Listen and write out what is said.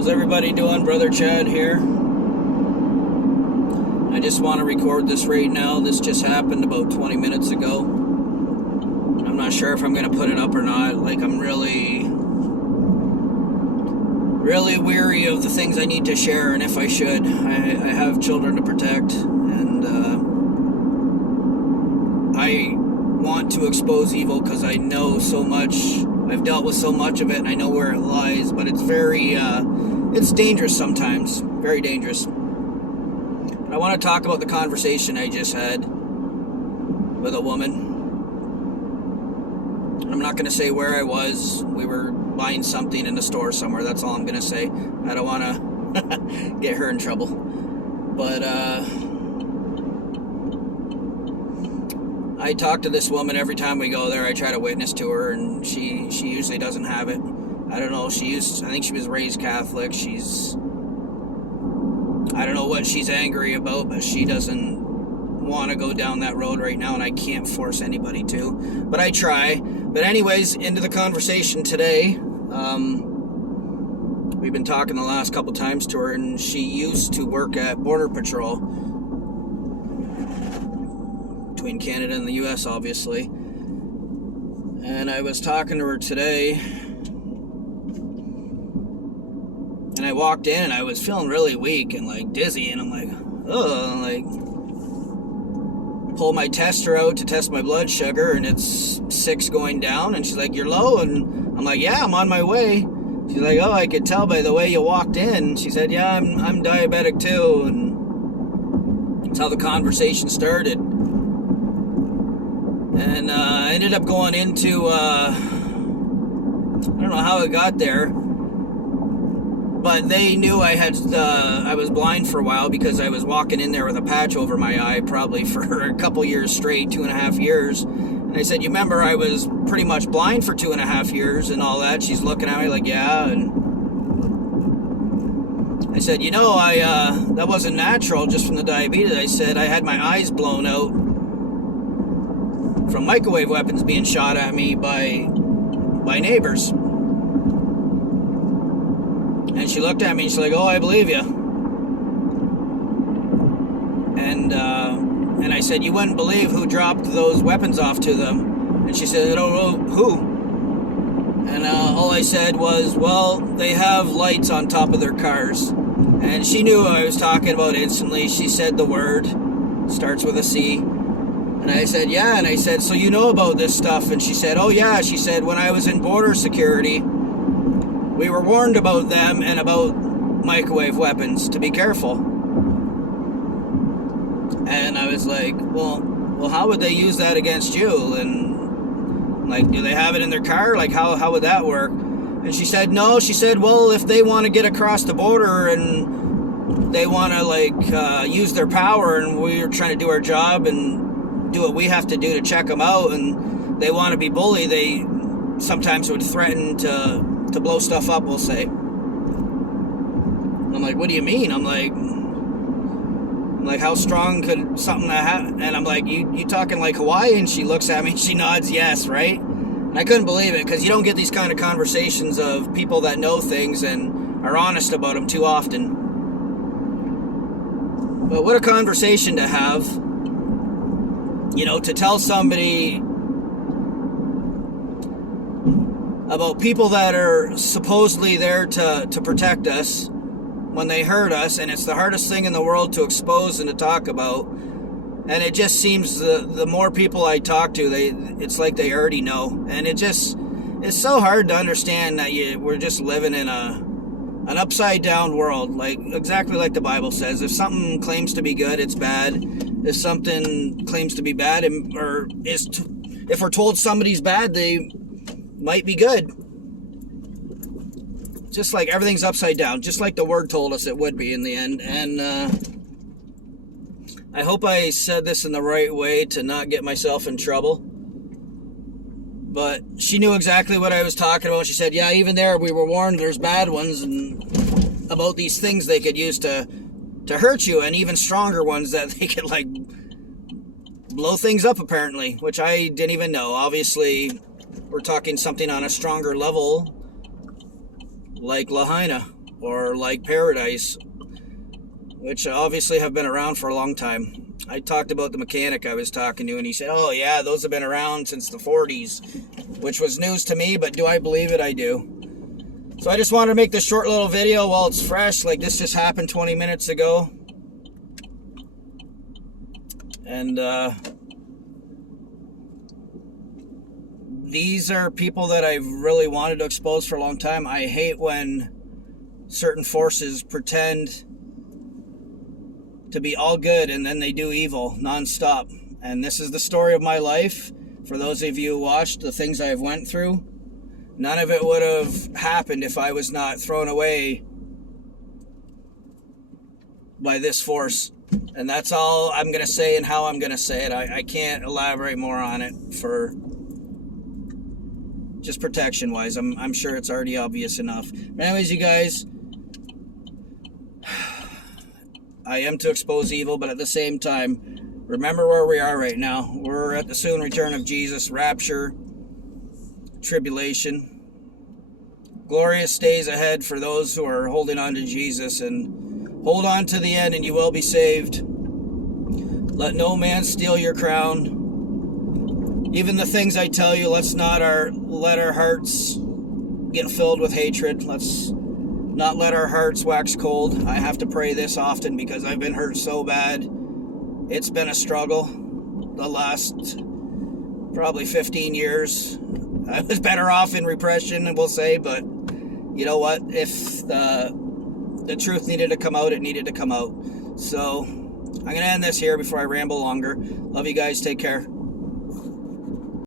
How's everybody doing? Brother Chad here. I just want to record this right now. This just happened about 20 minutes ago. I'm not sure if I'm going to put it up or not. I'm really weary of the things I need to share and if I should. I have children to protect, and I want to expose evil because I know so much. I've dealt with so much of it and I know where it lies, but it's it's dangerous sometimes. Very dangerous. But I want to talk about the conversation I just had with a woman. I'm not going to say where I was. We were buying something in the store somewhere. That's all I'm going to say. I don't want to get her in trouble. But I talk to this woman every time we go there. I try to witness to her, and she usually doesn't have it. I don't know. I think she was raised Catholic. I don't know what she's angry about, but she doesn't want to go down that road right now, and I can't force anybody to. But I try. But anyways, into the conversation today. We've been talking the last couple times to her, and she used to work at Border Patrol between Canada and the US, obviously. And I was talking to her today, and I walked in and I was feeling really weak and dizzy, and I'm like, ugh, pull my tester out to test my blood sugar, and it's 6 going down, and she's like, you're low? And I'm like, yeah, I'm on my way. She's like, oh, I could tell by the way you walked in. She said, yeah, I'm diabetic too. And that's how the conversation started. And I ended up going into, I don't know how it got there, but they knew I was blind for a while because I was walking in there with a patch over my eye probably for a couple years straight, 2.5 years. And I said, you remember I was pretty much blind for 2.5 years and all that? She's looking at me like, yeah. And I said, that wasn't natural just from the diabetes. I said, I had my eyes blown out from microwave weapons being shot at me by neighbors. And she looked at me and she's like, oh, I believe you. And I said, you wouldn't believe who dropped those weapons off to them. And she said, I don't know who. And all I said was, well, they have lights on top of their cars. And she knew what I was talking about instantly. She said the word, starts with a C. And I said, yeah. And I said, so you know about this stuff? And she said, oh, yeah. She said, when I was in border security, we were warned about them and about microwave weapons to be careful. And I was like, well, how would they use that against you? And do they have it in their car? How would that work? And she said, no. She said, well, if they want to get across the border and they want to use their power, and we're trying to do our job and do what we have to do to check them out, and they want to be bullied, they sometimes would threaten to blow stuff up, we'll say. I'm like, what do you mean? I'm like, how strong could something that happen? And I'm like, you talking like Hawaii? And she looks at me, she nods yes, right? And I couldn't believe it, because you don't get these kind of conversations of people that know things and are honest about them too often. But what a conversation to have, to tell somebody about people that are supposedly there to protect us when they hurt us, and it's the hardest thing in the world to expose and to talk about. And it just seems the more people I talk to, it's like they already know. And it's so hard to understand that we're just living in an upside down world, exactly like the Bible says. If something claims to be good, it's bad. If something claims to be bad, if we're told somebody's bad, they might be good. Just like everything's upside down, just like the word told us it would be in the end. And I hope I said this in the right way to not get myself in trouble. But she knew exactly what I was talking about. She said, yeah, even there we were warned there's bad ones and about these things they could use to hurt you, and even stronger ones that they could blow things up apparently, which I didn't even know. Obviously, we're talking something on a stronger level like Lahaina. or like Paradise, which obviously have been around for a long time. I talked about the mechanic I was talking to, and he said, oh yeah, those have been around since the 40s, which was news to me, but do I believe it? I do. So I just wanted to make this short little video while it's fresh, like this just happened 20 minutes ago. And these are people that I've really wanted to expose for a long time. I hate when certain forces pretend to be all good and then they do evil nonstop. And this is the story of my life. For those of you who watched the things I've went through, none of it would have happened if I was not thrown away by this force. And that's all I'm going to say and how I'm going to say it. I can't elaborate more on it for just protection wise. I'm sure it's already obvious enough. But anyways, you guys, I am to expose evil, but at the same time, remember where we are right now. We're at the soon return of Jesus, rapture, tribulation. Glorious days ahead for those who are holding on to Jesus, and hold on to the end and you will be saved. Let no man steal your crown. Even the things I tell you, let's not let our hearts get filled with hatred. Let's not let our hearts wax cold. I have to pray this often because I've been hurt so bad. It's been a struggle the last probably 15 years. I was better off in repression, we'll say, but you know what? If the truth needed to come out, it needed to come out. So I'm going to end this here before I ramble longer. Love you guys. Take care.